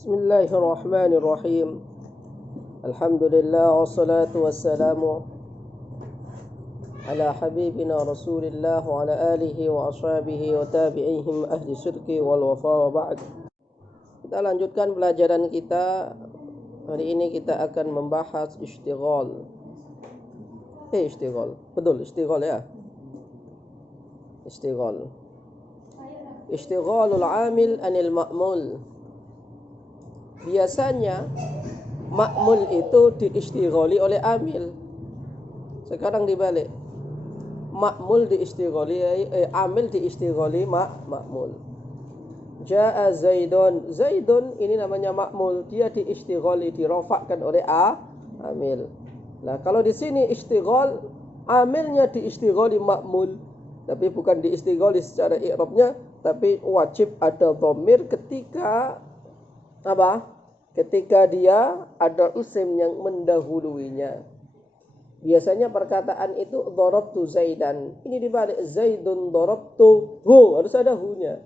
Bismillahirrahmanirrahim. Alhamdulillah wassalatu wassalamu ala habibina Rasulillah wa ala alihi wa ashabihi wa tabi'ihim ahli sidqi wal wafa wa ba'd. Kita lanjutkan pelajaran kita. Hari ini kita akan membahas istighal. Istighal. Betul, istighal ya. Istighal. Istighalul amil anil ma'mul. Biasanya ma'mul itu diistighali oleh amil. Sekarang dibalik. Ma'mul diistighali, amil diistighali ma'mul. Ja'a Zaidun. Zaidun ini namanya ma'mul. Dia diistighali, dirofakkan oleh amil. Nah, kalau di sini istighal, amilnya diistighali ma'mul. Tapi bukan diistighali secara i'rabnya, tapi wajib ada dhamir ketika apa? Ketika dia ada isim yang mendahuluinya. Biasanya perkataan itu darabtu Zaidan. Ini dibalik, Zaidun darabtuhu, harus ada hu-nya.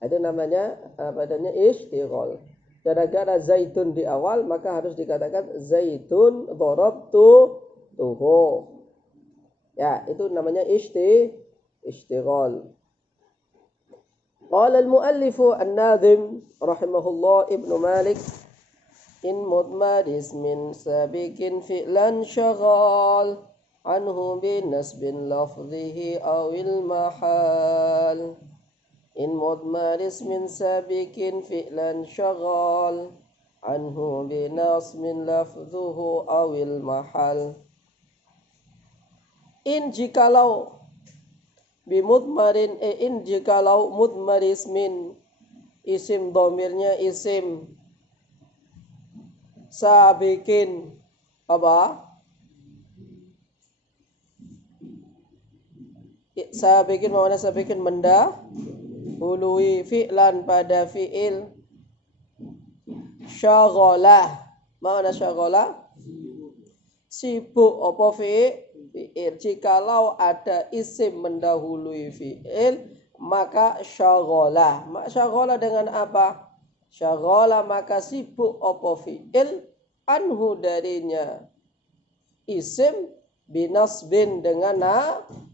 Ada namanya padanya istighal. Gara-gara Zaidun di awal, maka harus dikatakan Zaidun darabtuhu. Ya, itu namanya istighal. Qala al-muallifu an-nadhim rahimahullah Ibnu Malik in mudmar ismin sabiqin fi'lan syaghal anhu bin nasbin lafdhihi awil mahal. In mudmar ismin sabiqin fi'lan syaghal anhu bin nasbin lafdhuhu awil mahal. In jikalau bimudmarin in jikalau mudmar ismin, isim domirnya isim sabikin apa? Sabikin mana sabikin mendahului fi'lan pada fi'il. Syaghalah mana syaghalah? Sibuk apa fi'il? Jikalau ada isim mendahului fi'il, maka syaghalah. Syaghalah dengan apa? Syaghalah maka sibuk apa fi'il anhu darinya isim binasbin dengan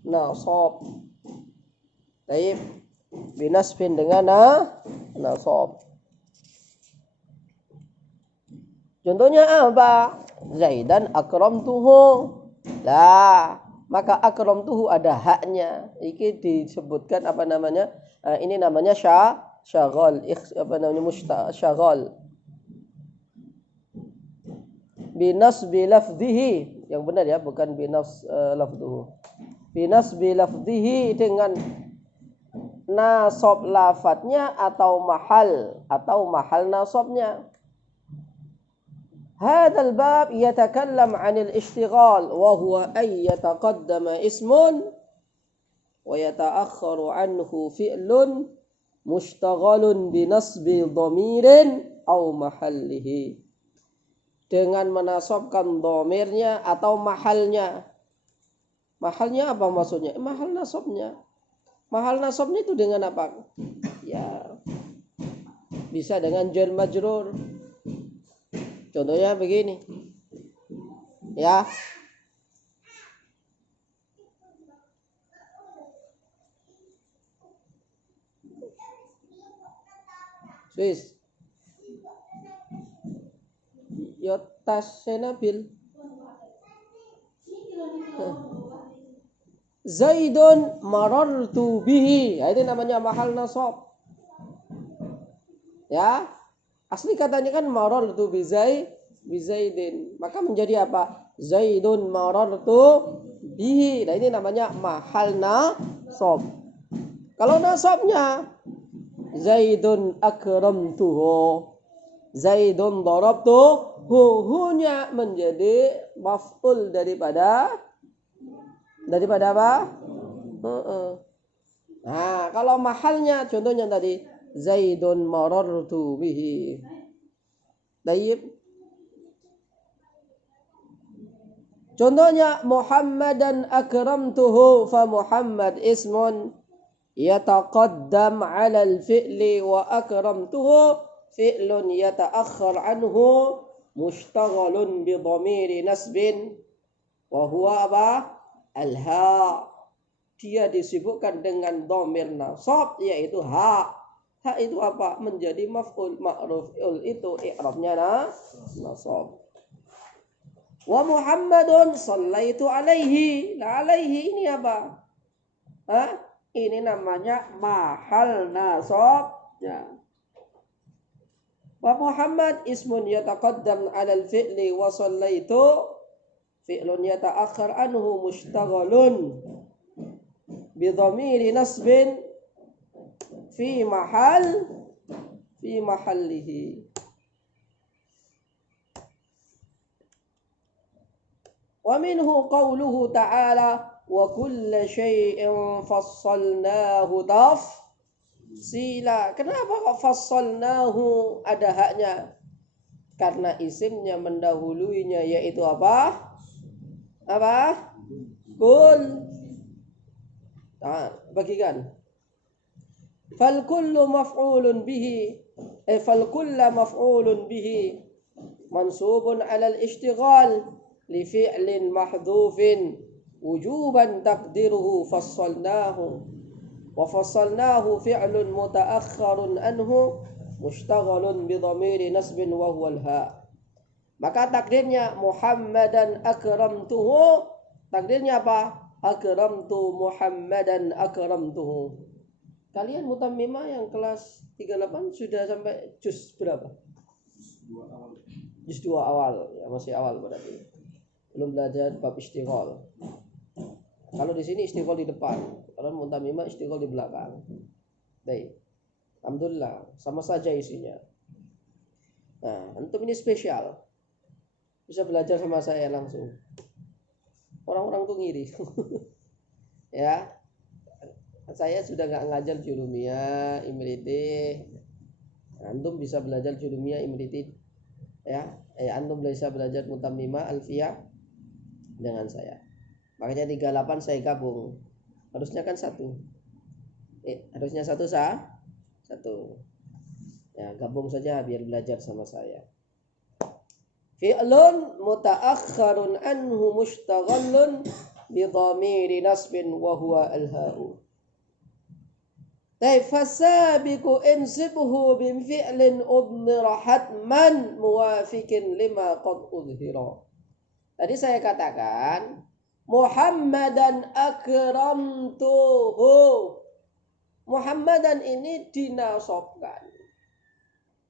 nasab. Baik, binasbin dengan nasab. Contohnya apa? Zaidan akramtuhu. Lah, maka akramtuhu ada haknya. Ini disebutkan apa namanya? Ini namanya syaghal, apa namanya? Syaghal. Binasbi lafdhihi. Yang benar ya, bukan binas lafdhuhu. Binasbi lafdhihi dengan nasab lafadznya atau mahal nasabnya. هذا الباب يتكلم عن الاشتغال وهو أن يتقدم اسم ويتأخر عنه فعل مشتغل بنصب ضمير أو محله. Dengan menasabkan dhamirnya atau mahalnya. Mahalnya apa maksudnya? Mahal nasabnya. Mahal nasabnya itu dengan apa? Ya, bisa dengan jar majrur. Contohnya begini. Ya. Swiss. Yotasenabil. Zaidun marartu bihi. Ya, itu namanya mahal nasab. Ya. Asli katanya kan marartu bizaidin. Maka menjadi apa? Zaidun marartu bihi. Nah, ini namanya mahal nasab. Kalau nasabnya Zaidun akramtuhu, Zaidun darabtuhu, hu-nya menjadi maf'ul daripada apa? Nah, kalau mahalnya contohnya tadi Zaidun marartu bihi. Baik. Contohnya Muhammadan akramtuhu fa Muhammad ismun yataqaddam 'ala al-fi'li wa akramtuhu fi'lun yata'akhkhar anhu mushtaghalun bi dhamiri nasbin wa huwa apa? Al-ha. Dia disibukkan dengan dhamir nasab yaitu ha. Ha itu apa? Menjadi maf'ul ma'ruf'ul itu i'rabnya nasab. Wa Muhammadun sallaitu alaihi. Nah, alaihi ini apa? Hah? Ini namanya mahal nasabnya. Wa Muhammad ismun yataqaddam 'alal fi'li wa sallaitu fi'lun yata'akhkhar anhu mushtaghalun bi dhamiri nasbin fi mahallihi. Wa minhu qawluhu ta'ala wa kulla syai'in fassalnahu tafsila. Kenapa kok fassalnahu ada haknya? Karena isimnya mendahuluinya yaitu apa? Apa? Kul. Nah, bagikan. Fal kullu maf'ulun bihi. Fal kulla maf'ulun bihi mansubun 'ala al-ishtighal li fi'lin mahdhufin wujuban taqdiruhu fassalnahu. Wa fassalnahu fi'lun muta'akhkharun anhu mushtaghalun bi dhamiri nasbin wa huwa al-ha. Maka takdirnya Muhammadan akramtuhu. Takdirnya apa? Akramtu Muhammadan akramtuhu. Kalian mutammimah yang kelas 38 sudah sampai juz berapa? Juz 2 awal. Ya, masih awal berarti. Belum belajar bab istighol. Kalau di sini istighol di depan, kalau mutammimah istighol di belakang. Baik. Alhamdulillah, sama saja isinya. Nah, antum ini spesial. Bisa belajar sama saya langsung. Orang-orang tuh ngiri. Ya. Saya sudah nggak ngajar Jurumiyah, Imriti. Antum bisa belajar Jurumiyah, Imriti. Ya. Antum bisa belajar Mutammimah, Alfiyah dengan saya. Makanya 38 saya gabung. Harusnya kan satu. Harusnya satu sah? Satu. Ya, gabung saja biar belajar sama saya. Fi'lun muta'akhkharun anhu mushtaghalun bi dhamiri nasbin wa huwa al-ha'u. Fasabiqu insibhu bi fi'lin udmira hatman muwafiqin lima qad udhira. Tadi saya katakan Muhammadan akramtuhu. Muhammadan ini dinasabkan.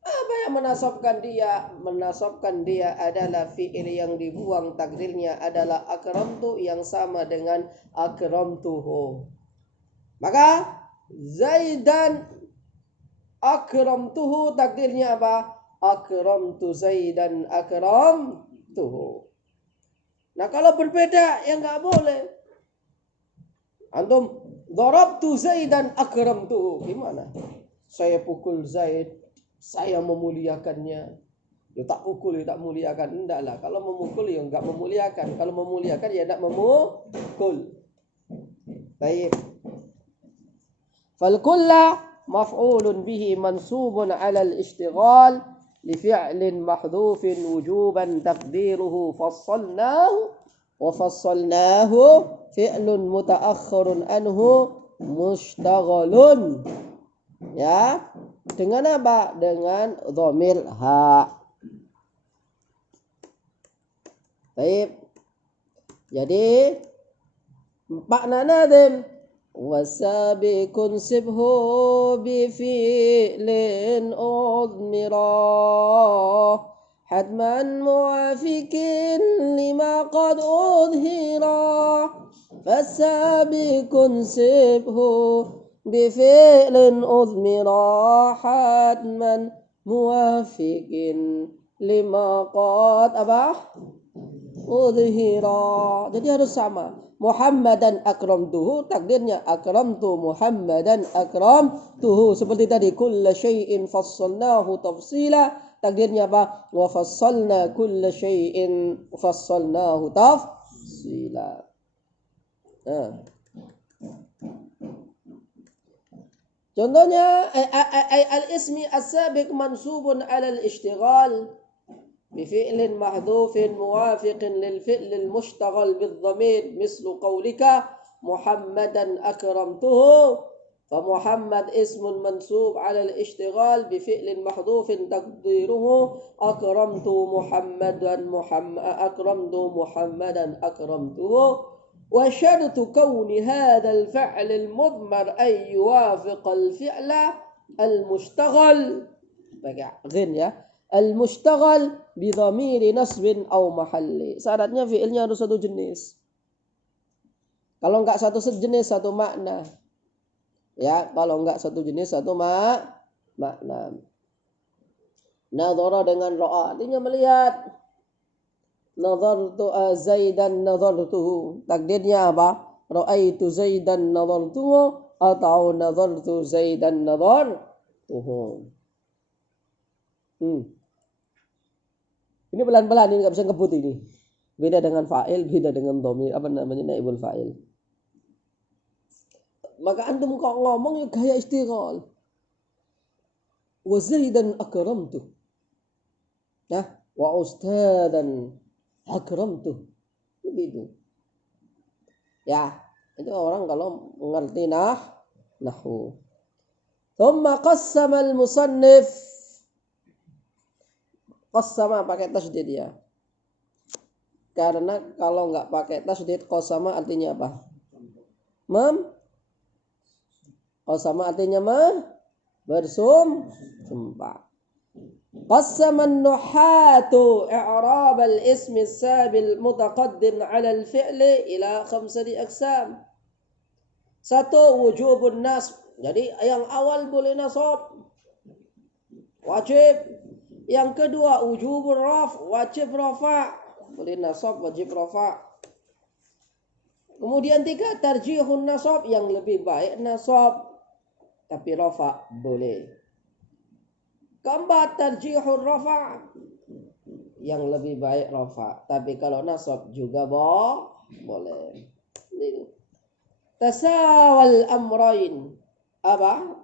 Apa yang menasabkan dia? Menasabkan dia adalah fi'il yang dibuang, takdirnya adalah akramtu yang sama dengan akramtuhu. Maka Zaidan akramtuhu takdirnya apa? Akramtu Zaidan akramtuhu. Nah, kalau berbeda ya nggak boleh. Antum darabtu Zaidan akramtuhu. Gimana? Saya pukul Zaid, saya memuliakannya. Ya tak pukul, ya tak muliakan. Enggak lah. Kalau memukul ya enggak memuliakan. Kalau memuliakan ya enggak memukul. Baik. Fal kulla maf'ulun bihi mansubun 'ala al-ishtighal li fi'lin mahdhufin wujuban taqdiruhu fassalnahu wa fassalnahu fi'lun muta'akhkharun anhu mushtaghalun. Ya. Dengan apa? Dengan dhamir ha. Baik. Jadi makna nadim wasabiqun sibhu bi fi'lin udmira hadman muwafiqin lima qad udhira fasabiqun sibhu bifi'lin udmira hadman muwafiqin lima qad apa? Udhira. Jadi harus sama. Muhammadan akramtuhu takdirnya akramtu Muhammadan akramtuhu. Seperti tadi kulla syai'in fassalnahu tafsila. Takdirnya apa? Wa fassalna kulla syai'in fassalnahu tafsila. Nah. Contohnya al-ismi as-sabiq mansubun 'ala al-ishtighal بفعل محذوف موافق للفعل المشتغل بالضمير مثل قولك محمدا أكرمته فمحمد اسم منصوب على الاشتغال بفعل محذوف تقديره أكرمت محمدا أكرمته وشرط كون هذا الفعل المضمر أن يوافق الفعل المشتغل غن ya al-mushtaghal bi dhamiri nasbin aw mahalli. Syaratnya fiilnya harus satu jenis. Kalau enggak satu jenis satu makna. Ya, kalau enggak satu jenis satu makna. Nadhara dengan ra'a artinya melihat. Nadhartu Zaidan nadhartuhu. Takdirnya apa? Ra'aitu Zaidan nadhartuhu atau nadhartu Zaidan nadhartuhu. Ini pelan-pelan, ini nggak bisa ngebut ini. Beda dengan fa'il, beda dengan dhamir, apa namanya, naibul fa'il. Maka antum kok ngomong ya gaya istighal. Wa Zaidan akramtu. Nah, wa ustadan akramtu. Begitu. Ya, itu orang kalau mengerti nahwu. Thumma qassama al-musannif. Qassama pakai tasydid ya. Karena kalau nggak pakai tasydid qassama artinya apa? Qassama artinya bersumpah. Qassama an-nuhatu i'rab al-ism as-sabil mutaqaddim 'ala al-fi'li ila 5 aqsam. 1 wujubun nasb. Jadi yang awal boleh nasab. Wajib. Yang kedua wujubur raf, wajib rafa. Boleh nasab, wajib rafa. Kemudian 3 tarjihun nasab, yang lebih baik nasab tapi rafa boleh. Keempat tarjihun rafa, yang lebih baik rafa tapi kalau nasab juga boleh. Tasawal amrain, apa?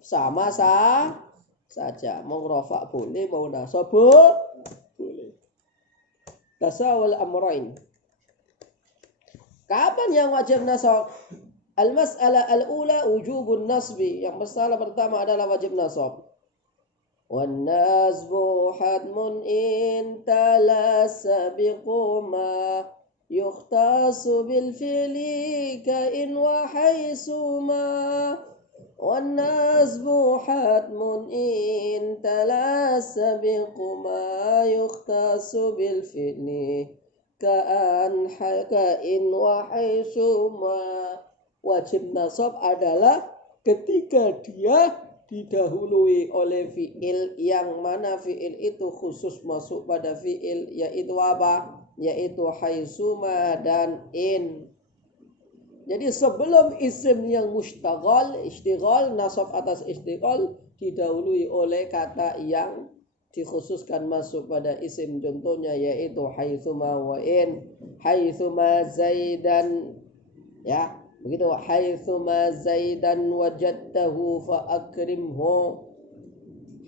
Sama saja, mau rafa boleh, mau nasab boleh. Tasawal amrain. Kapan yang wajib nasab? Al-mas'alah al-ula wujubun nasbi. Yang masalah pertama adalah wajib nasab. Wan nasbu hadmun in talasa biquma yukhtasu bil fi'li ka in wa haysuma. والنصب حتم إن تلاسى بقما يختص بالفعل كإن وحيثما. Wajib nasab adalah ketika dia didahului oleh fi'il yang mana fi'il itu khusus masuk pada fi'il, yaitu apa? Yaitu haitsuma dan in. Jadi sebelum isim yang mushtaghal, istighal, nasab atas istighal didahului oleh kata yang dikhususkan masuk pada isim, contohnya yaitu haitsuma wa in. Haitsuma Zaidan, ya, begitu. Haitsuma Zaidan wajadtahu fa akrimhu.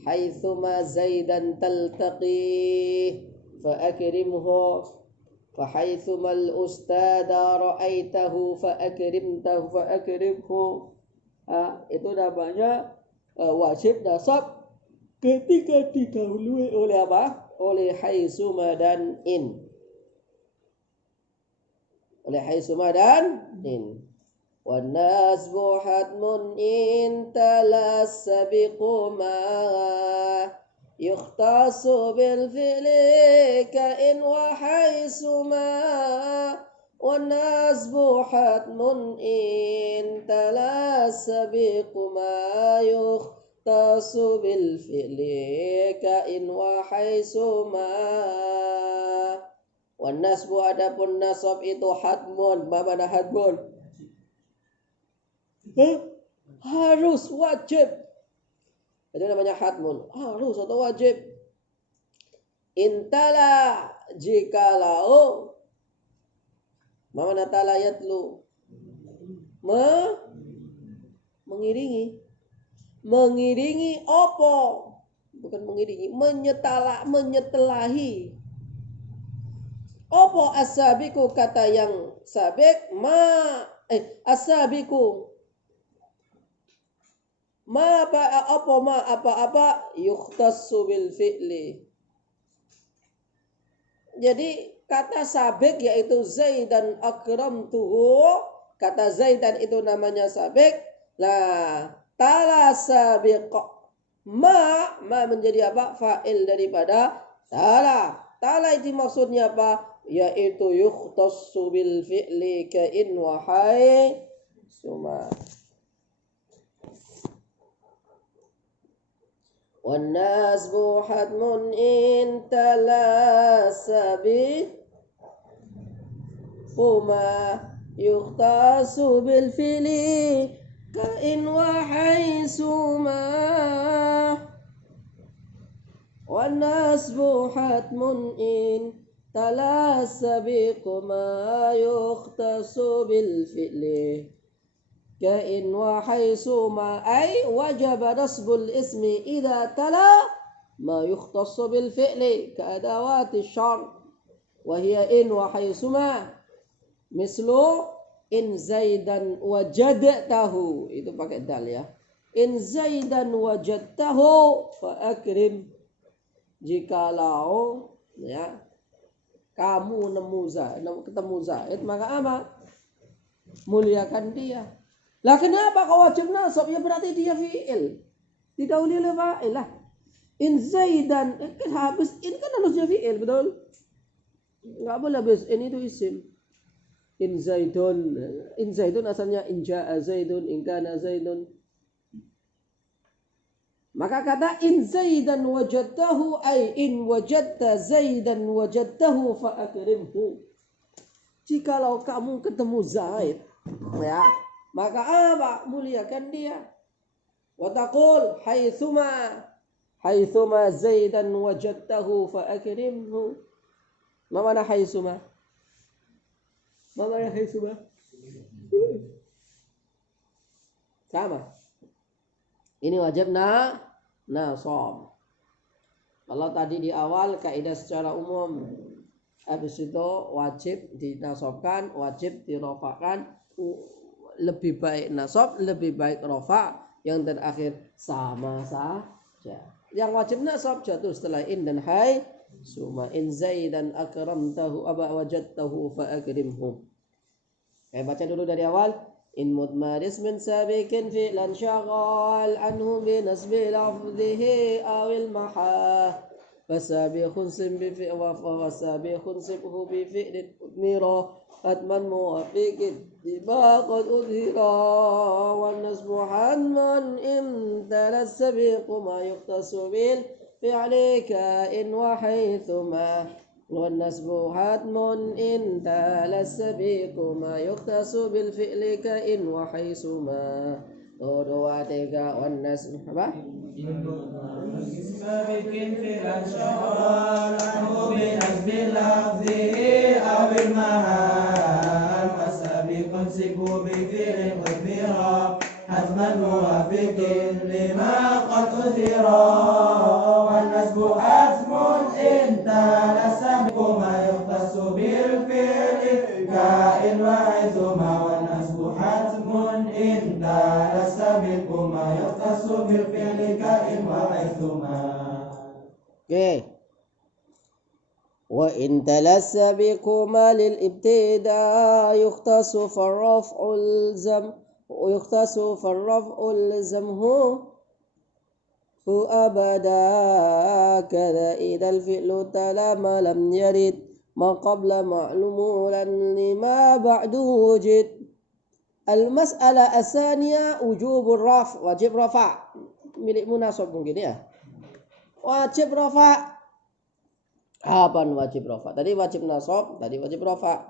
Haitsuma Zaidan taltaqi fa akrimhu. فحيثما الأستاذ رأيته فأكرمه. Itu namanya wajib nasab ketika didahului oleh apa? Oleh haitsuma dan in. Oleh haitsuma dan in. Wan nasbu hatmun in talassa biquma يختص بالفعل كإن وحيثما. والنصب حتم إن تلاسى بقما يختص بالفعل كإن وحيثما. والنصب adapun nasab itu hatmun. Mana hatmun? Harus, wajib. Itu namanya hatmun, harus atau wajib. Intala, jikalau, mana tala yatlu, mengiringi. mengiringi apa? Bukan mengiringi, menyetelahi. Apa as-sabiqu kata yang sabik? As-sabiqu ma apa yukhtassu bil fi'li. Jadi kata sabik yaitu Zaidan akramtuhu, kata Zaidan itu namanya sabik. Nah, tala sabiq ma menjadi apa? Fa'il daripada tala. Tala itu maksudnya apa? Yaitu yukhtassu bil fi'li kain wa hay suma. والنسب حتم إن تلاسى بهما يختص بالفعل كإن وحيثما والنسب حتم إن تلاسى بهما يختص بالفعل كإن وحيثما أي وجب نصب الاسم إذا تلا ما يختص بالفعل كأدوات الشرط وهي إن وحيثما مثل إن زيدا وجدته itu pakai dal ya. In zaidan wajadtahu faakrim, jikalau ya kamu ketemu Zaid maka apa? Muliakan dia. Lah kenapa kau wajib nasab? Ya berarti dia fi'il. Didahului oleh fa'il lah. In zaidan kan habis in kan harusnya fi'il, betul? Enggak boleh habis in itu isim. In zaidun asalnya in ja'a zaidun, in kana zaidun. Maka kata in zaidan wajadtahu ay in wajadta zaidan wajadtahu fa akrimhu. Jikalau kamu ketemu Zaid, ya, maka apa? Muliakan dia. Wa taqul haitsuma zaidan wajadtahu fa akrimhu. Ma mana haitsuma? Sama. Ini wajib nasab. Kalau tadi di awal kaidah secara umum, habis itu wajib dinasabkan, wajib dirofakkan, lebih baik nasab, lebih baik rofa, yang terakhir sama saja. Yang wajib nasab jatuh setelah in dan hay. Suma in zaidan akramtahu aba wajadtahu fa akrimhu. Baca dulu dari awal. In mudmaris min sabiqin fi'lan syaghal anhu bi nasbi lafdhihi awil mahah. فسابق سب وسابق سبه بفعل أثمرا حتما موافق بما قد أظهرا والنسب حتما إن تلا السبيق ما يختص بالفعل كائن وحيثما والنسب حتم إن تلا السبيق ما يختص بالفعل كائن وحيثما. Dua tiga والنسب apa? سابق فعلا شغال عنه بنسب لفظه أو المهام وسابق سبه بفعل أثمرا حتما موافق لما قد أثرا والنسب حتم إن تلا السابق ما يختص بالفعل كائن وحيثما والنسب حتم إن تلا السابق ما يختص بالفعل كائن وحيثما. Oke. Wa in talassabiqu ma lil ibtida yukhtasu farraf'ul zamhu hu abada kada idal fi'lu tala ma lam yarid ma qabla ma'lumulan lima ba'du wujid. Al-mas'alah as-saniyah wujubur raf', wajib rafa'. Milik munasab mungkin ya. Wajib rafa. Apaan wajib rafa? Tadi wajib nasab, tadi wajib rafa.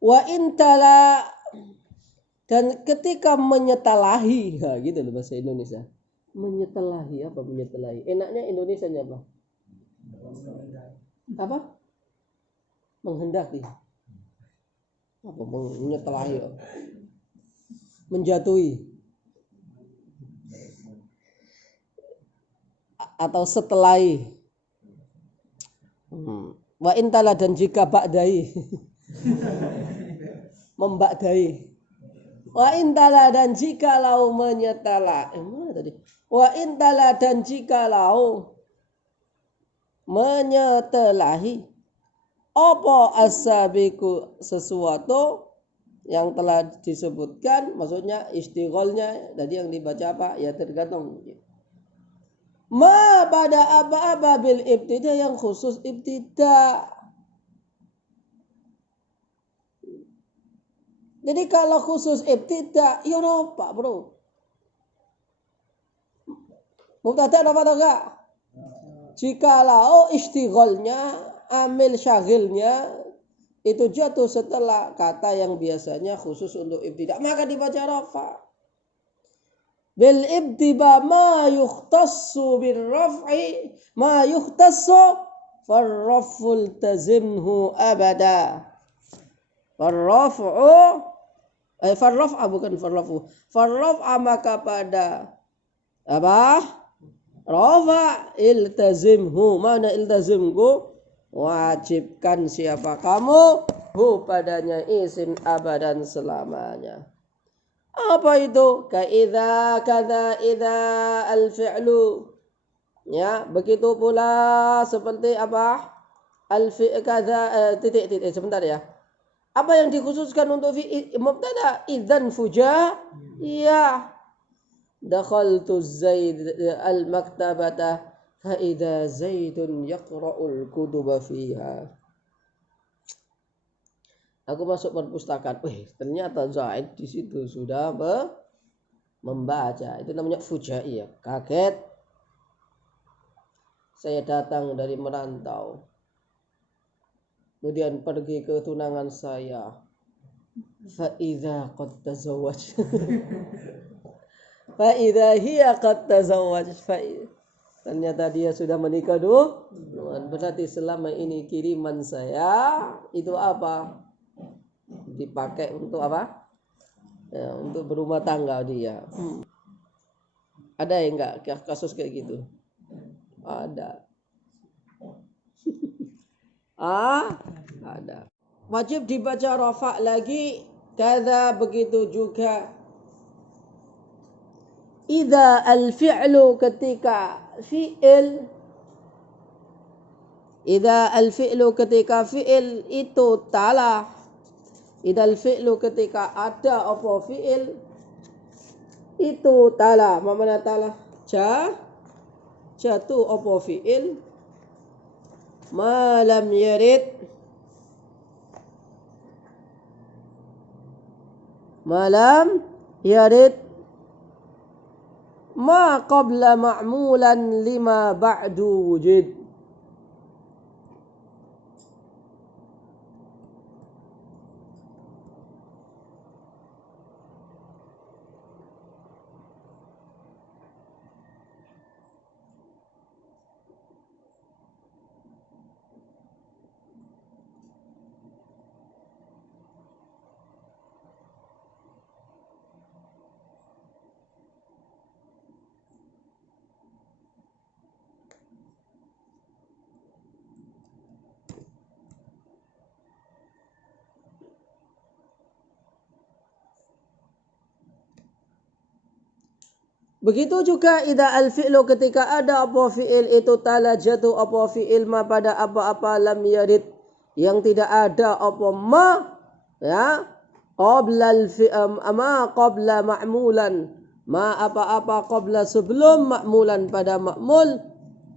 Wa intala Dan ketika menyetelahi, nah gitu loh bahasa Indonesia. Menyetelahi, apa menyetelahi? Enaknya Indonesianya apa? Apa? Menghendaki. Apa menyetelahi? Menjatuhi. Atau setelahi. Wa intala, dan jika ba'dai. Membakdai. Wa intala, dan jikalau menyetela. Mana tadi? Wa intala, dan jikalau menyetelahi apa asabiku, sesuatu yang telah disebutkan, maksudnya istigholnya tadi yang dibaca apa? Ya tergantung. Ma pada apa-apa bil ibtida, yang khusus ibtida. Jadi kalau khusus ibtida, ya apa bro? Mubtada apa atau enggak? Jikalau istigholnya, amil syagilnya itu jatuh setelah kata yang biasanya khusus untuk ibtida, maka dibaca rafa. Bil ibtiba ma yukhtassu bil raf'i ma yukhtassu farraful tazimhu abada. Farraf'u farraf'a, bukan farrafu. Farraf'a, maka pada apa? Rafa iltazimhu, mana iltazimku? Wajibkan siapa kamu? Hu, padanya isim abadan, selamanya. Apa itu? Ka idza kadza idza al-fi'lu. Ya, begitu pula seperti apa? Al-fi'l kadza titik sebentar ya. Apa yang dikhususkan untuk mubtada? Idzan fuja. Iya. Dakhaltu Zaid al-maktabata fa idza Zaidun yaqra'ul kutuba fiha. Aku masuk perpustakaan. Ternyata Zaid di situ sudah membaca. Itu namanya fujaiyah, kaget. Saya datang dari merantau. Kemudian pergi ke tunangan saya. Fa idza qad tazawwaj. Fa idza hiya qad tazawwaj. Ternyata dia sudah menikah dulu. Berarti selama ini kiriman saya itu apa? Dipakai untuk apa? Ya, untuk berumah tangga dia. Ada yang enggak kasus kayak gitu? Ada. Ada. Wajib dibaca rafa lagi. Kadza, begitu juga. Idza al-fi'lu, ketika fi'il. Idza al-fi'lu, ketika fi'il itu tala. Idza al-fi'lu, ketika ada apa fi'il itu tala. Mana tala? Jatuh apa fi'il ma lam yarid ma qabla ma'mulan lima ba'du wujud. Begitu juga idza al-fi'lu, ketika ada apa fi'il itu tala jatuh apa fi'il ma pada apa-apa lam yarid, yang tidak ada apa ma, ya, qabla ma qabla ma'mulan, ma apa-apa qabla sebelum ma'mulan pada ma'mul,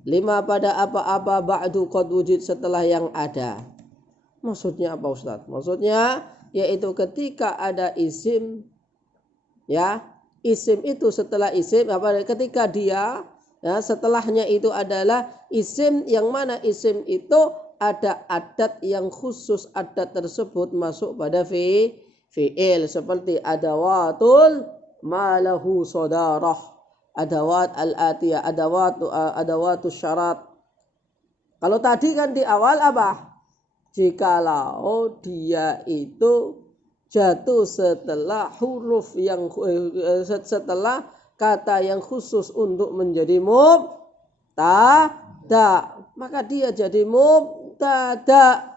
lima pada apa-apa ba'du qad wujud setelah yang ada. Maksudnya apa Ustaz? Maksudnya yaitu ketika ada isim, ya, isim itu setelah isim ketika dia, ya, setelahnya itu adalah isim, yang mana isim itu ada adat yang khusus, adat tersebut masuk pada fi'il seperti adawatul malahu sodarah, adawat al-atiyah, adawatus syarat. Kalau tadi kan di awal apa? Jikalau dia itu jatuh setelah huruf yang setelah kata yang khusus untuk menjadi mubtada, maka dia jadi mubtada.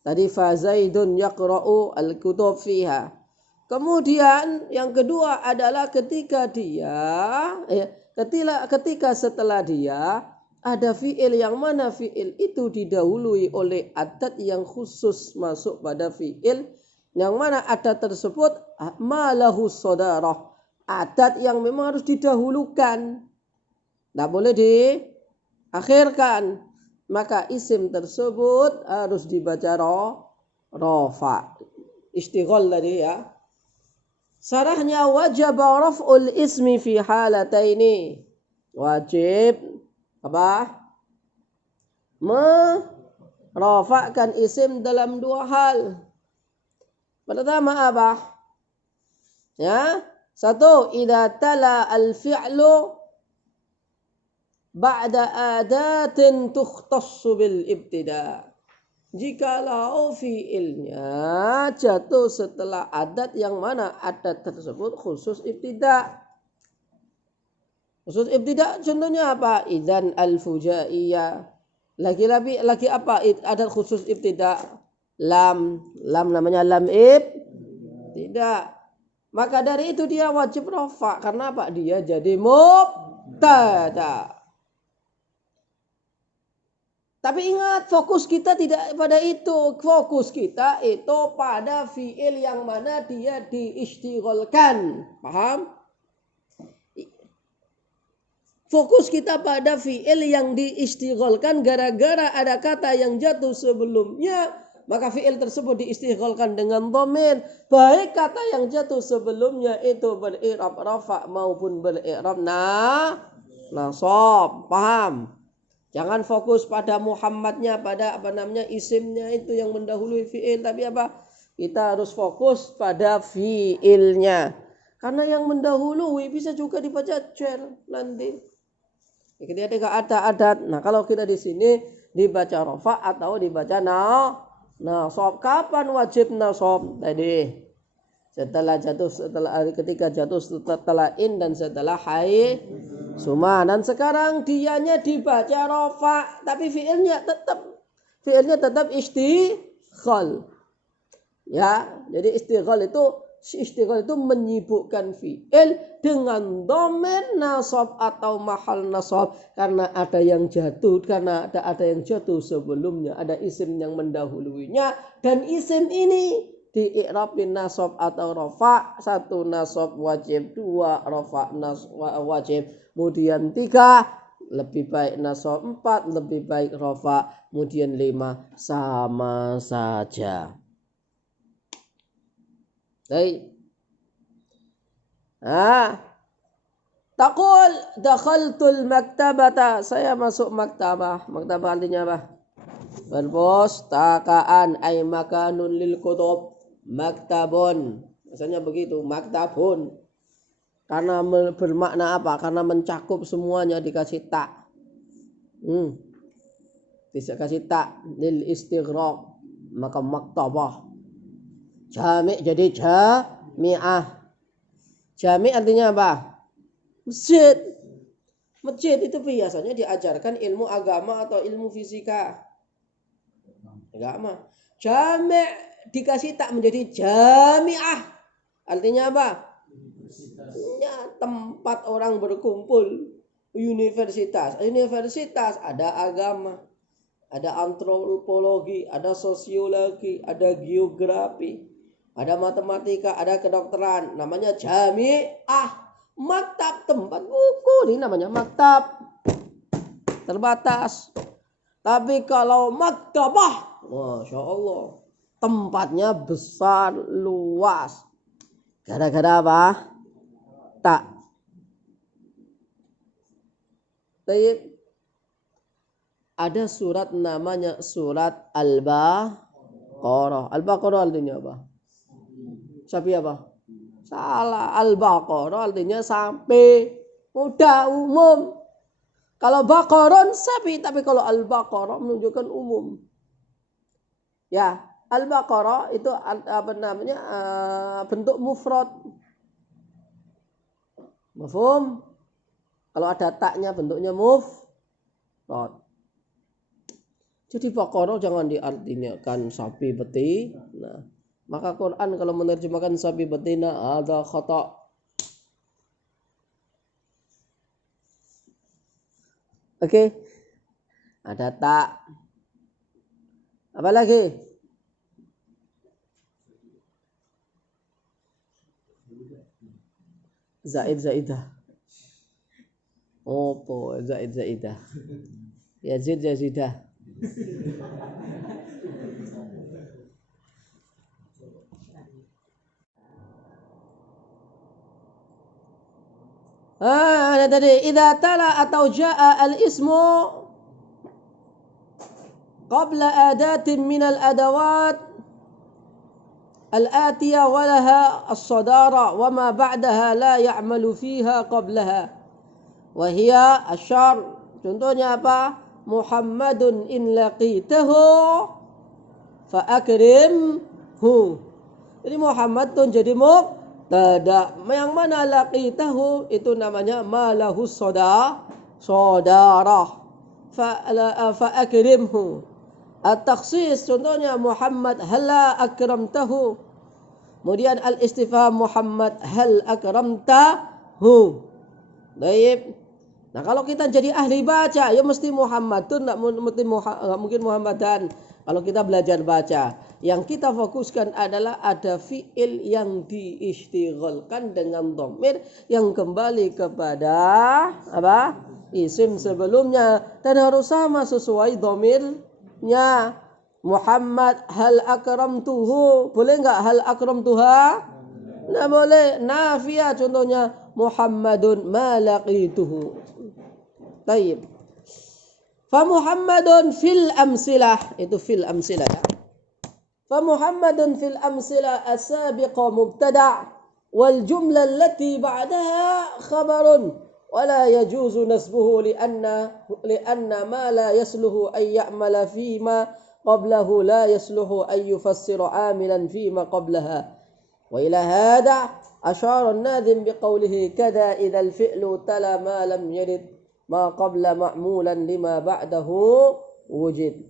Tadi fa Zaidun yaqra'u al-kutub fiha. Kemudian yang kedua adalah ketika setelah dia ada fi'il yang mana fi'il itu didahului oleh adat yang khusus masuk pada fi'il, yang mana adat tersebut malahu sodarah, adat yang memang harus didahulukan, tidak boleh diakhirkan, maka isim tersebut harus dibaca rofa. Istighol tadi ya. Sarahnya wajib raf'ul ismi fi halataini. Wajib apa? Merafa'kan isim dalam dua hal. Pertama apa? Ya, satu, idza tala al-fi'lu ba'da adatin tukhtassu bil ibtida. Jikalau fi'ilnya jatuh setelah adat yang mana adat tersebut khusus ibtida. Khusus ibtida contohnya apa? Idzan al-fujaiyah. Lagi apa adat khusus ibtida? Lam namanya lam ibtida. Maka dari itu dia wajib rafa. Karena apa? Dia jadi mubtada. Tapi ingat, fokus kita tidak pada itu. Fokus kita itu pada fi'il yang mana dia diistigholkan. Paham? Fokus kita pada fi'il yang diistigholkan gara-gara ada kata yang jatuh sebelumnya. Maka fi'il tersebut diistigholkan dengan dhamir. Baik kata yang jatuh sebelumnya itu ber-i'rab rafa maupun ber-i'rab nasab. Paham? Jangan fokus pada Muhammadnya, pada isimnya itu yang mendahului fi'il. Tapi apa? Kita harus fokus pada fi'ilnya. Karena yang mendahului bisa juga dibaca jar nanti. Ketika ada adat. Nah kalau kita di sini dibaca rafa atau dibaca nasab. Kapan wajib nasab? Tadi ketika jatuh setelah in dan setelah hai suma. Dan sekarang dianya dibaca rafa, tapi fiilnya tetap istighol. Ya, jadi istighol itu menyibukkan fiil dengan dhamir nasab atau mahal nasab karena ada yang jatuh sebelumnya, ada isim yang mendahulunya, dan isim ini di i'rabin nasab atau rafa. Satu nasab wajib, dua rafa wajib, kemudian tiga lebih baik nasab, empat lebih baik rafa, kemudian lima sama saja. Baik. Taqul dakhaltul maktabata, saya masuk maktabah. Maktabah artinya apa? Perpustakaan, ay makanun lil kutub. Maktabun, misalnya begitu, maktabun. Karena bermakna apa? Karena mencakup semuanya, dikasih tak. Bisa kasih tak lil istighraq, maka maktabah. Jami' jadi jami'ah. Jami' artinya apa? Masjid. Masjid itu biasanya diajarkan ilmu agama atau ilmu fisika. Agama. Jami' dikasih tak menjadi jami'ah. Artinya apa? Ya, tempat orang berkumpul. Universitas ada agama, ada antropologi, ada sosiologi, ada geografi, ada matematika, ada kedokteran. Namanya jami'ah. Maktab, tempat buku, ini namanya maktab. Terbatas. Tapi kalau maktabah, Masya Allah, tempatnya besar, luas. Gara-gara apa? Tak. Ada surat namanya surat Al-Baqarah. Al-Baqarah artinya apa? Sapi apa? Salah. Al-Baqarah artinya sapi. Mudah, umum. Kalau Baqarun sapi, tapi kalau Al-Baqarah menunjukkan umum. Ya, Al-Baqarah itu apa namanya? Bentuk mufrad. Mafhum? Kalau ada taknya bentuknya mufrad. Jadi Baqarah jangan diartikan sapi betina. Nah, maka Quran kalau menerjemahkan sapi betina ada khata'. Oke. Ada tak. Apa lagi? Zaidah. Opo zaidah. Yazidah. Ada tadi idza tala atau jaa al-ismu qabla adatin min al-adawat al-atiyah wa laha as-sadara wa ma ba'daha la ya'malu fiha qablaha wa hiya asyar. Contohnya apa? Muhammadun in laqitahu fa akrimhu. Jadi Muhammad tuh jadi mubtada. Yang mana laqitahu itu namanya malahu saudara. Fa akrimhu. At-takhsis contohnya Muhammad hala akramtahu. Kemudian al-istifham Muhammad hal akramtahu. Baik. Nah, kalau kita jadi ahli baca, ya mesti Muhammadun, enggak mungkin Muhammadan. Kalau kita belajar baca, yang kita fokuskan adalah ada fiil yang diistighalkan dengan dhamir yang kembali kepada apa? Isim sebelumnya dan harus sama sesuai dhamirnya. Muhammad hal akramtuhu, boleh enggak hal akramtuha? Nah, boleh. Nafiyah contohnya Muhammadun ma laqituhu. Baik. Fa Muhammadun fil amsilah, itu fil amsilah ya. Fa Muhammadun fil amsilah as-sabiqa mubtada' wal jumlah allati ba'daha khabarun wa la yajuzu nasbuhu lianna ma la yasluhu ay ya'mala fima qablahu la yasluhu ay yufassira amilan fima qablaha. Wa ila hadha ashara an-nadhim biqawlihi kada idza al-fi'lu tala ma lam yarid ma qabla ma'mulan lima ba'dahu wujud.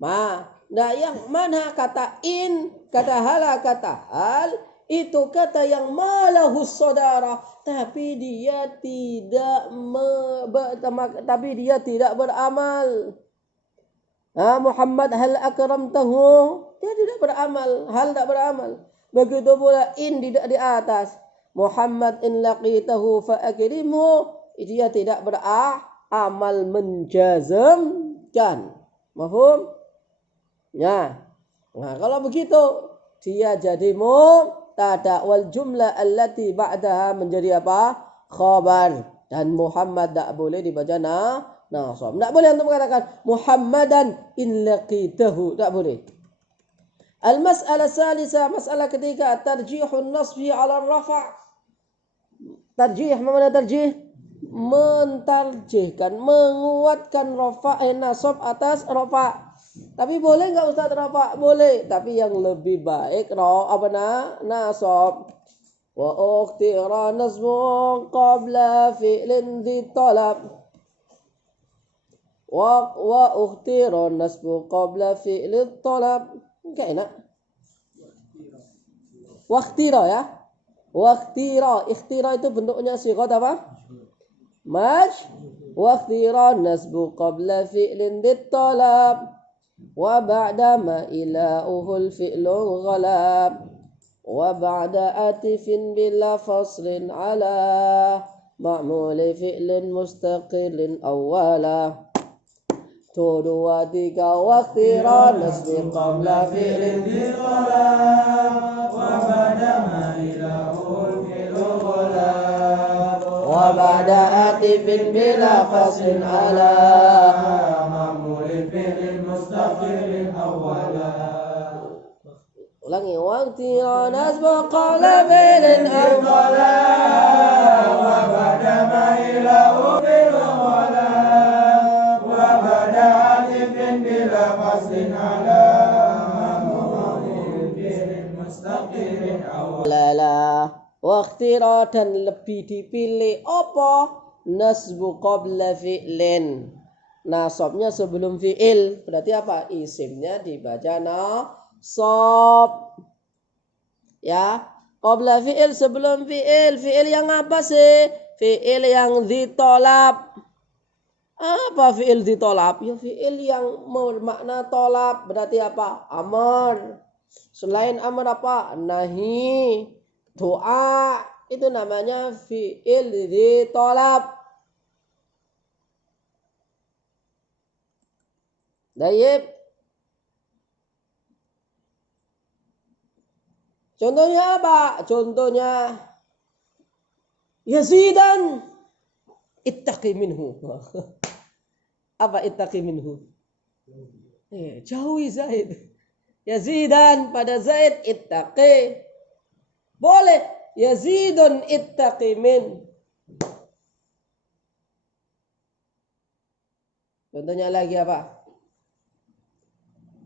Nah, yang mana kata in, kata hala, kata hal itu kata yang malahu saudara, tapi dia tidak beramal. Muhammad hal akramtahu, dia tidak beramal, hal tidak beramal. Begitu pula in tidak di atas. Muhammad in laqitahu fa akrimhu, dia tidak beramal menjazamkan. Mafhum? Ya. Nah, kalau begitu dia jadi mubtada wal jumlah allati ba'daha menjadi apa? Khabar. Dan Muhammad tak boleh dibaca nasab. Tak boleh untuk mengatakan Muhammadan in laqitahu, tak boleh. Al-mas'alah salisa, masalah ketiga, tarjihun nasbi 'ala ar-rafa'. Tarjih, mana tarjih? Mentarjihkan, menguatkan nasab atas rafa. Tapi boleh enggak Ustaz rafa? Boleh, tapi yang lebih baik nasab. Wa ukhtira nasbu qabla fi'lin dhi talab. Wa ukhtira nasbu qabla fi'lin talab. Enggak enak. Wakhtira ya. Wakhtira, ikhtira itu bentuknya sighat apa? Wakhtira nasbu qabla fi'lin bitalab wa ba'da ma ila'uhul fi'lu ghalab wa ba'da atifin bila faslin ala ma'muli fi'lin mustaqilin awwala. Tu dua tiga wakhtira nasbi qabla fi'lin bitalab wa ba'da ma ila'uhul fi'lu ghalab wa ba'da atifin bila faslin ala ma'muli fi'lin mustaqilin awwala. Ulangi. Waqtira nasbu qabla fi'lin aw وبعد ما إله بالغلا وبعد عاطف بلا فصل على مستقيم أول lala. Waqtira dan lebih dipilih apa? Nasbu qabla fi'lin. Nasabnya sebelum fi'il. Berarti apa? Isimnya dibaca nasab. Ya. Qabla fi'il sebelum fi'il. Fi'il yang apa sih? Fi'il yang ditolab. Apa fi'il ditolab? Ya fi'il yang bermakna tolab. Berarti apa? Amar. Selain amar apa? Nahi. Doa. Itu namanya fi'il ditolab. Baik. Contohnya apa? Contohnya Yazidan ittaqi minhu. Apa ittaqi minhu? Jauhi Zaid. Yazidan pada Zaid ittaqi. Boleh. Yazidun ittaqi min. Contohnya lagi apa?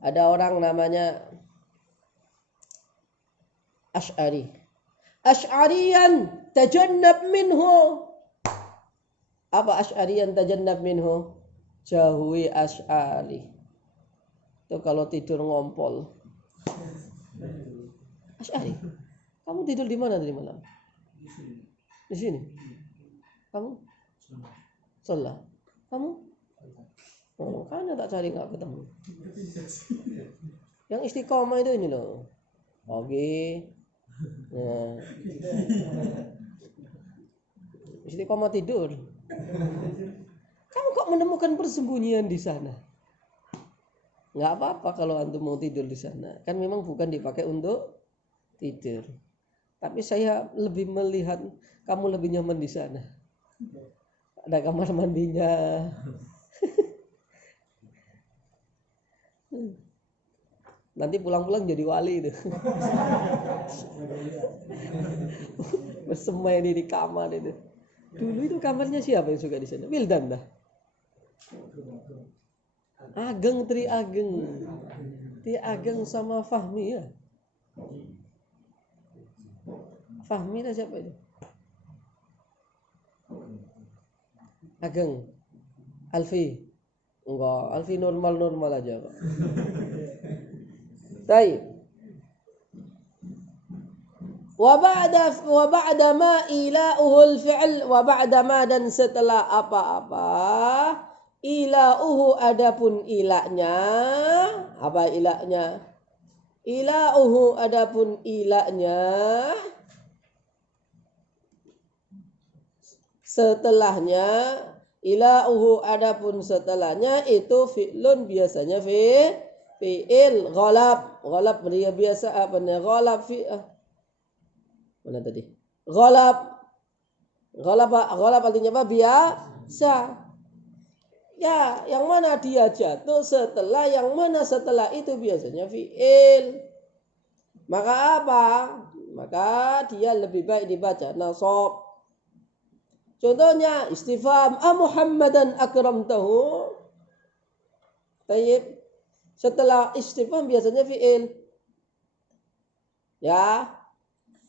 Ada orang namanya Ash'ari. Ash'ariyan tajannab minhu. Apa Ash'ariyan tajannab minhu? Jauhi Ash'ari. Itu kalau tidur ngompol. Ash'ari. Kamu tidur di mana tadi malam? Di sini. Kamu? Salah. Kamu? Oh, kan tak cari nggak ketemu. Yang istiqomah itu ini loh. Oke. Nah. Istiqomah tidur. Kamu kok menemukan persembunyian di sana? Nggak apa-apa kalau antum mau tidur di sana. Kan memang bukan dipakai untuk tidur. Tapi saya lebih melihat kamu lebih nyaman di sana. Ada kamar mandinya. Nanti pulang-pulang jadi wali itu. Bersemai di kamar itu. Dulu itu kamarnya siapa yang suka di sana? Wildan dah. Ageng, Tri Ageng. Tri Ageng sama Fahmi ya. Fahmi lah siapa itu? Ageng. Alfi. Enggak, Alfi normal-normal aja, Pak. Baik. Wa ba'da ma ila'uhul fi'l wa ba'da ma dan setelah apa-apa ila'uhu adapun ilaknya. Apa ilaknya? Ila'uhu adapun ilaknya setelahnya ila'uhu adapun setelahnya itu fi'lun biasanya fi'il ghalab dia biasa apa nih ghalab mana tadi ghalab artinya apa biasa ya yang mana dia jatuh setelah yang mana setelah itu biasanya fi'il maka apa maka dia lebih baik dibaca nasab. Contohnya istifham Muhammadan akramtahu. Tayyib. Setelah istifham biasanya fi'il. Ya.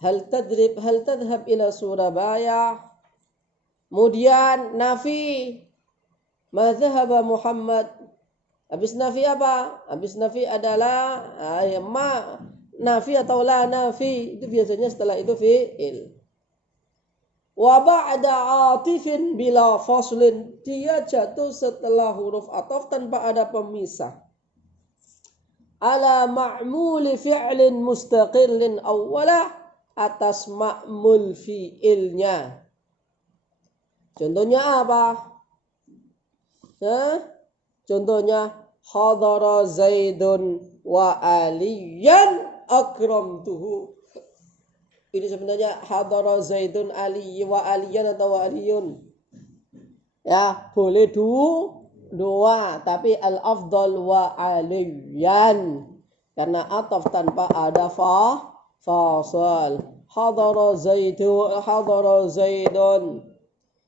Hal tadhhab ila Surabaya. Kemudian nafi. Ma dhahaba Muhammad. Habis nafi apa? Habis nafi adalah nafi atau la nafi. Itu biasanya setelah itu fi'il. Wa ba'da atifin bila faslin dia jatuh setelah huruf ataf tanpa ada pemisah ala ma'muli fi'lin mustaqillin awwala atas ma'mul fi'ilnya. Contohnya apa? Contohnya hadara Zaidun wa aliyan akramtuhu. Ini sebenarnya hadara Zaidun Ali wa aliyan atau wa aliyun. Ya, boleh dua, tapi al-afdal wa aliyan. Karena ataf tanpa ada fasal. Hadara Zaidun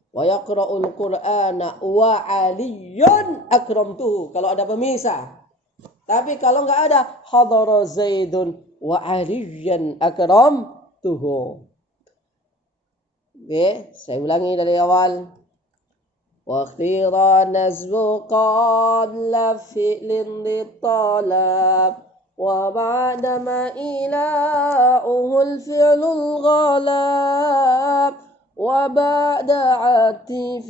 wa yaqra'ul Qur'ana wa 'aliyyun akramtuhu. Kalau ada pemisah. Tapi kalau enggak ada hadara Zaidun wa 'aliyyan akramtuhu. Oke, saya ulangi dari awal. واختير نسب قبل فعل للطلب وبعد ما إلهه الفعل الغلب وبعد عطف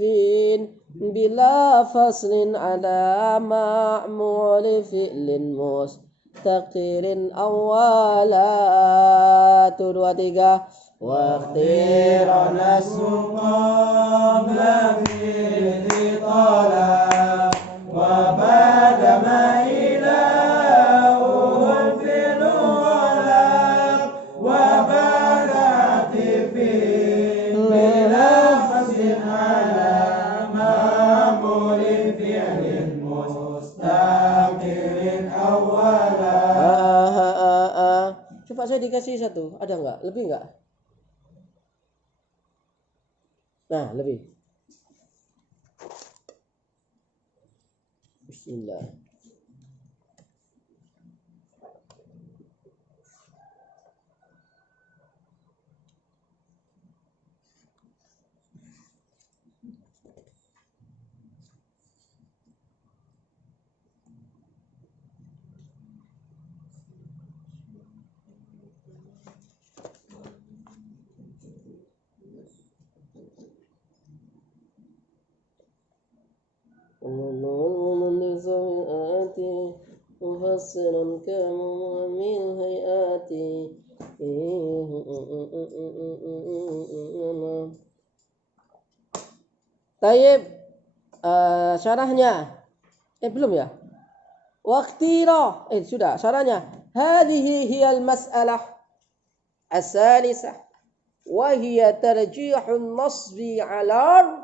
بلا فصل على معمول فعل مستقر أولا. 1, 2, 3. واختير نسب قبل فعل طلب وبعد ما إلهه الفعل غلب وبعد عطف بلا فصل على معمول فعل مستقر أولا. Coba saya dikasih satu, ada nggak? Lebih nggak? Nah, lebih. Bismillah. مفسرا كمؤمن هيئاتي. Taib, syarahnya belum ya? Waqtira, sudah syarahnya. Hadhihi hiyal mas'alah as-salisah wa hiya tarjihun nasbi 'ala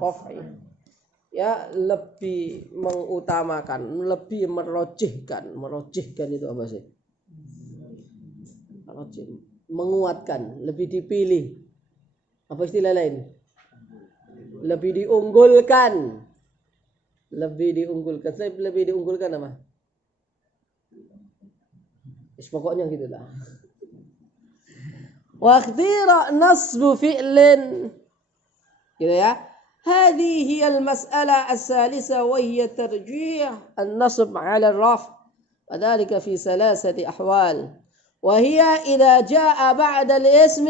raf'i. Ya, lebih mengutamakan, lebih merojihkan itu apa sih? Menguatkan, lebih dipilih. Apa istilah lain? Lebih diunggulkan. Lebih diunggulkan apa? Pokoknya gitulah. Waqtira nasbu fi'lin. Gitu ya. هذه هي المسألة الثالثة وهي ترجيح النصب على الرفع وذلك في 3 أحوال. وهي إذا جاء بعد الاسم,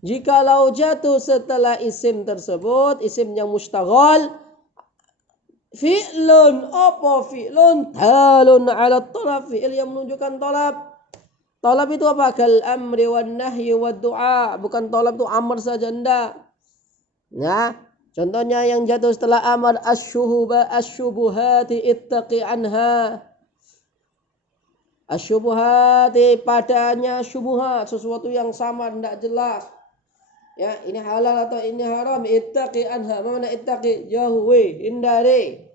jikalau jatuh setelah isim tersebut, isim yang mustaghal, fi'lun talun ala talab, fi'il yang menunjukkan talab. Talab itu apa? Kal amri wan nahyi wad du'a. Bukan talab itu amr saja, enggak. Ya. Contohnya yang jatuh setelah amar asyubuhati ittaqi anha. Asyubuhati, padanya syubhat, sesuatu yang samar tidak jelas. Ya, ini halal atau ini haram, ittaqi anha. Mana ittaqi? Jauhi, hindari.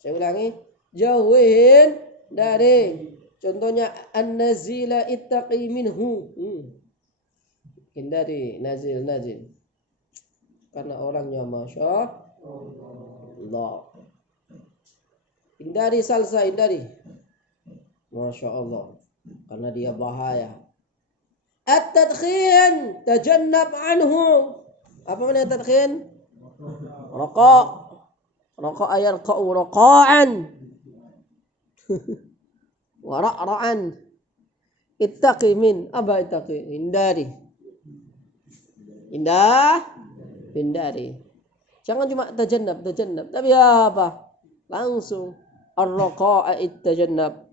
Saya ulangi, jauhi, hindari. Contohnya an-nazila ittaqi minhu. Hindari nazil. Karena orangnya Masya Allah. Hindari salsa, hindari. Masya Allah. Karena dia bahaya. At-tadkhin, tajannab anhu. Apa makna tadkhin? Raqa yarqa'u raqa'an. Wa ra'ra'an. Ittaqi min. Apa ittaqi? Hindari. Hindari. Jangan cuma tajannab, tapi apa? Langsung ar-raqa'a tajannab.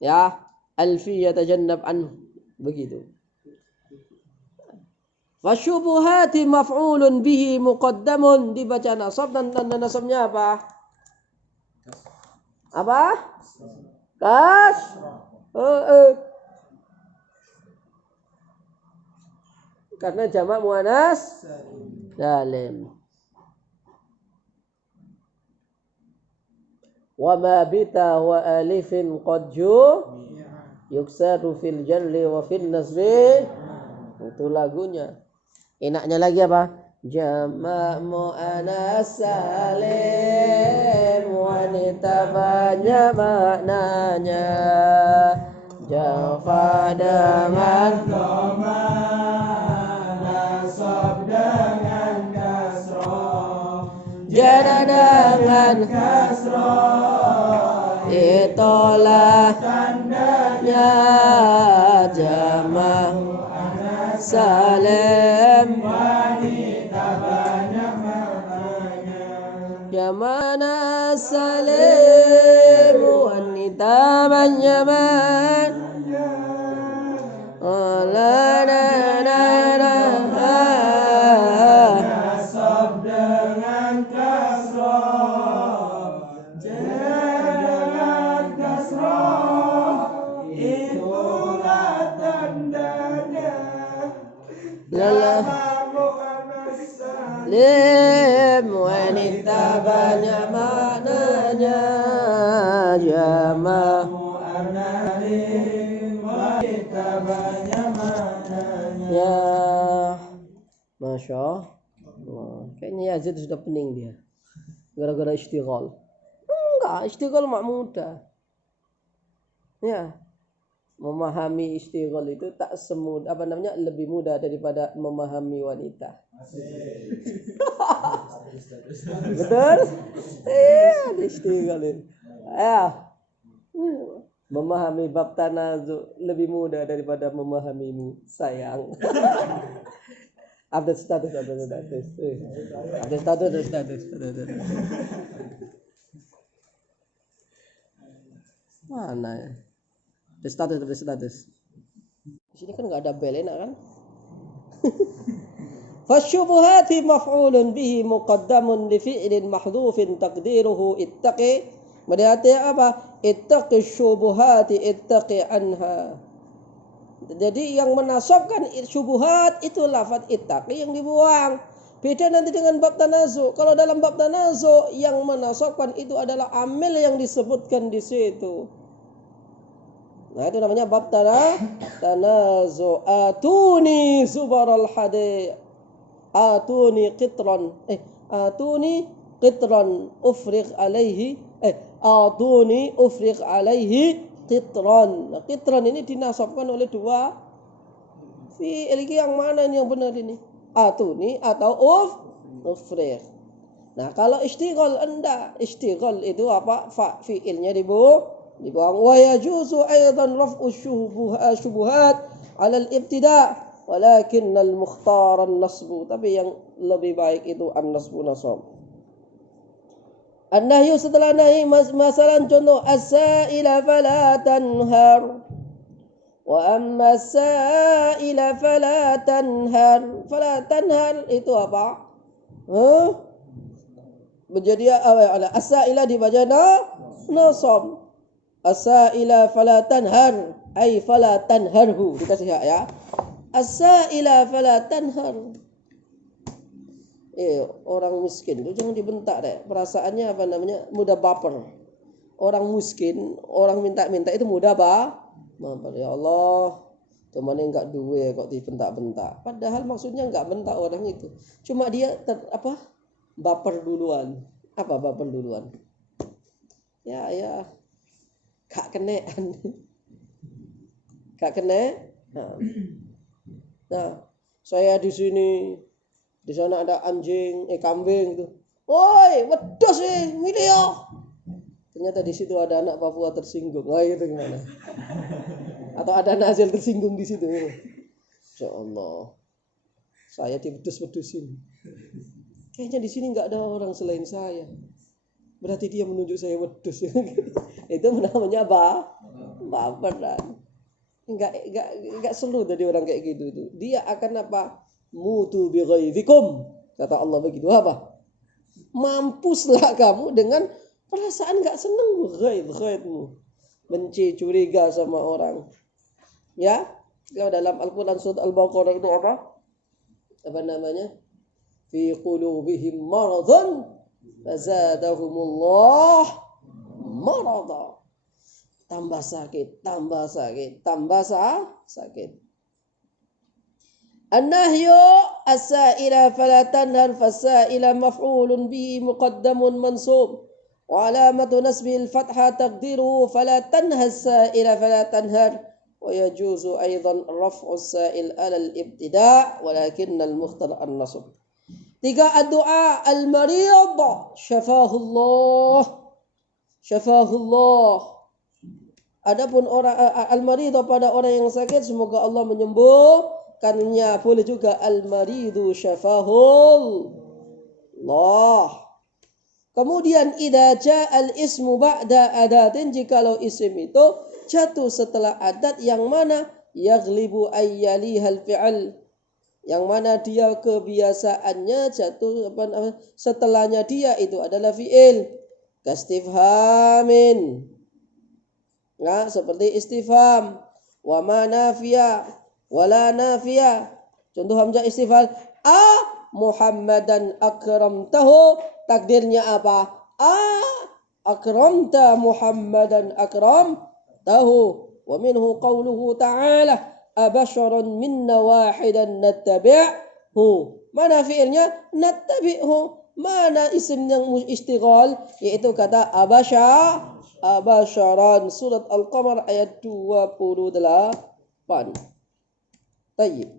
Ya, alfiyah tajannab anhu. Begitu. Wasyubuhati maf'ulun bihi muqaddamun, dibaca nasab dan tanda nasabnya apa? Apa? Kas. Karena jamak muannas salim. wa ma bita wa alifin qad ju yuksaru fil jalli wa fil nasbi. Itu lagunya. Enaknya lagi apa? Jama' mu'annas salim, wanita banyak maknanya. Jafa dengan Doma nasab dengan kasroh, jana dengan kasroh, itulah tandanya jama' salim, wanita banyak maknanya. jamana salim, wanita banyak maknanya. La la la la. Nasab dengan kasroh, dengan kasroh, itulah tandanya. Lim wanita banyak maknanya. Jama' Wanita banyak maknanya. ya, Masya Allah. Kayaknya Yazid sudah pening dia gara-gara istighol. Enggak, istighol mak mudah. Ya, memahami istighol itu tak semudah lebih mudah daripada memahami wanita. Betul? Iya, istighol itu. Ya. Memahami bab tanazu lebih mudah daripada memahamimu, sayang. Update status. Mana ya? Update status. Di sini kan nggak ada bel, enak kan? Fasyubuhati maf'ulun bihi muqaddamun li fi'lin mahdhufin taqdiruhu ittaqi. Berarti apa? Ittaqi syubuhati ittaqi anha. Jadi yang menasabkan syubuhat itu lafaz ittaqi yang dibuang. Beda nanti dengan bab tanazu. Kalau dalam bab tanazu yang menasabkan itu adalah amil yang disebutkan di situ. Nah, itu namanya bab tanazu. Atuni zubaral hadi. Atuni qitran. Atuni qitran ufriq alaihi. Atuni ufriq alaihi qitran. Nah, qitran ini dinasabkan oleh dua fi'il. Yang mana ini yang benar ini? Atuni atau ufriq. Nah, kalau istighal enggak. Istighal itu apa? Fi'ilnya dibuang. Wa yajuzu aidan raf'u syubuhat 'ala al-ibtida', walakin al-mukhtar an-nasbu. Tapi yang lebih baik itu an-nasbu nasab. An-nahyu setelah nahi masalah contoh as-sa'ila fala tanhar. Wa amma as-sa'ila fala tanhar. Fala tanhar itu apa? Menjadi as-sa'ila dibaca nasab. As-sa'ila fala tanhar ay fala tanharhu. Dikasih hak ya. As-sa'ila fala tanhar. Orang miskin itu jangan dibentak deh. Perasaannya mudah baper. Orang miskin, orang minta-minta itu mudah baper. Ya Allah, teman enggak duwe kok dibentak-bentak. Padahal maksudnya enggak bentak orang itu. Cuma dia baper duluan. Apa baper duluan? Ya, gak kenean. Gak kena. Nah, saya di sini. Di sana ada anjing, kambing gitu. Woi, wedhus milih. Ternyata di situ ada anak Papua tersinggung. Wah, itu gimana? Atau ada anak Azil tersinggung di situ. Insya Allah. Saya dibedus-bedusin. Kayaknya di sini nggak ada orang selain saya. Berarti dia menunjuk saya wedhus. Itu namanya baperan. Enggak seru tadi orang kayak gitu tuh. Dia akan apa? Mutu bi ghaizikum, kata Allah begitu. Apa? Mampuslah kamu dengan perasaan enggak senang ghaidmu, benci, curiga sama orang. Ya, kalau dalam Al-Qur'an surat Al-Baqarah itu apa? Apa namanya? Fi qulubihim maradun fazadahumullah marada. Tambah sakit, tambah sakit, tambah sakit. An-nahyu as-sa'ila fala tanhar fas-sa'ila maf'ulun bihi muqaddamun mansub. Wa alamatu nasbil fathah taqdiruhu fala tanha as-sa'ila fala tanhar. Wa yajuzu aidan raf'u as-sa'il 'ala al-ibtida' walakinna al-mukhtar an-nasb. 3 ad-du'a al-marid syafahullah. Syafahullah. Adapun orang al-maridu pada orang yang sakit semoga Allah menyembuhkannya. Boleh juga al-maridu syafahullah. Kemudian idza ja'al ismu ba'da adatin, jikalau isim itu jatuh setelah adat yang mana yaghlibu ayyalihal fi'al, yang mana dia kebiasaannya jatuh setelahnya dia itu adalah fi'il. Kastifhamin. Nah, seperti istifham, wa ma nafiya, wala nafiya. Contoh hamzah istifham, Muhammadan akramtahu. Takdirnya apa? Akramta Muhammadan akramtahu. Wa minhu qawluhu ta'ala, abasharun minna wahidan nattabi'hu. Mana fi'ilnya? Nattabi'hu. Mana isim yang istighal? Yaitu kata abasharan. Surat Al-Qamar ayat 28. Tayyib.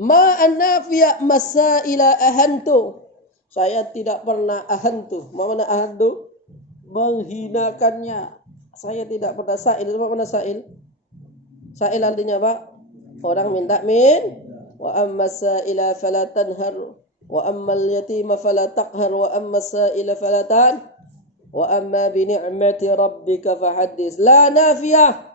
Ma an-nafiya masaila ahantu. Saya tidak pernah ahantu. Mana ahantu? Menghinakannya. Saya tidak pernah sa'il. Mana sa'il? Sa'il artinya apa? Orang minta min. Wa amma sa'ila fala tanhar. Wa amma al-yatima fala taqhar. Wa amma sa'ila fala tan. Wa amma bi ni'mati rabbika fahaddis. La nafiyah.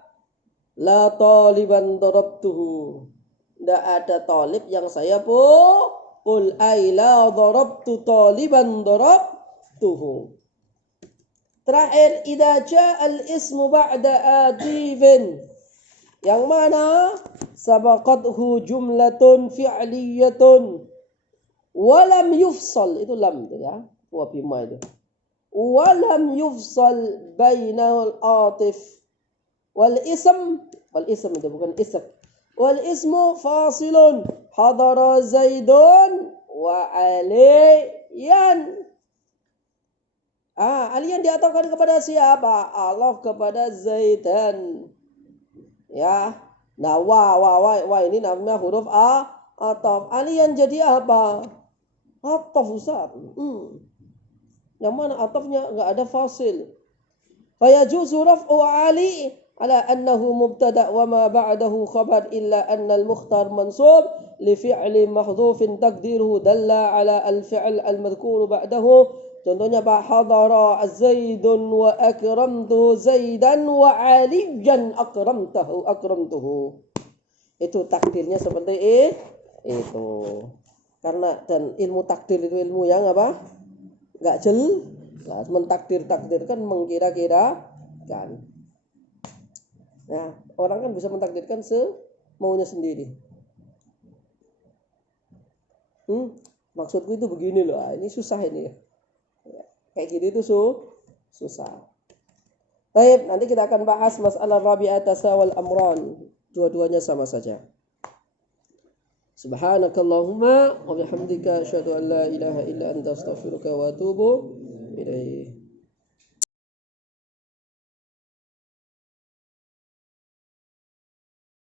La taliban darabtuhu. Tidak ada talib yang saya pukul. Ay la darabtu taliban darabtuhu. Terakhir, idza ja'al ismu ba'da atifin, yang mana sabaqathu jumlatun fi'liyatun walam yufsal, itu lam ya, wa bima itu. Walam yufsal bainal atif wal ism itu bukan ism. Wal ismu fasilun hadara zaidun wa aliyan. Aliyan diatofkan kepada siapa? Allah kepada Zaidan. Ya. Nah, wa ini namanya huruf ataf. Aliyan jadi apa? Ataf, Ustaz. Yang mana atafnya enggak ada fasil. Fayajuzu raf'u ali ala annahu mubtada wa ma ba'dahu khabar illa anna al-mukhtar mansub li fi'li mahdhufin taqdiruhu dalla ala al-fi'l al-madhkur ba'dahu. Contohnya Pak hadara Zaidun wa akramtu Zaidan wa aliyan akramtuhu. Itu takdirnya seperti itu. Karena dan ilmu takdir itu ilmu yang apa? Enggak jelas, mentakdir-takdirkan, mengkira-kirakan. Nah, orang kan bisa mentakdirkan semaunya sendiri. Maksudku itu begini loh. Ini susah ini ya. Kayak gitu itu susah. Baik, nanti kita akan bahas masalah rabi'at tasawal amran. Dua-duanya sama saja. Subhanakallahumma wa bihamdika asyhadu an la ilaha illa anta astaghfiruka wa atubu ilaik.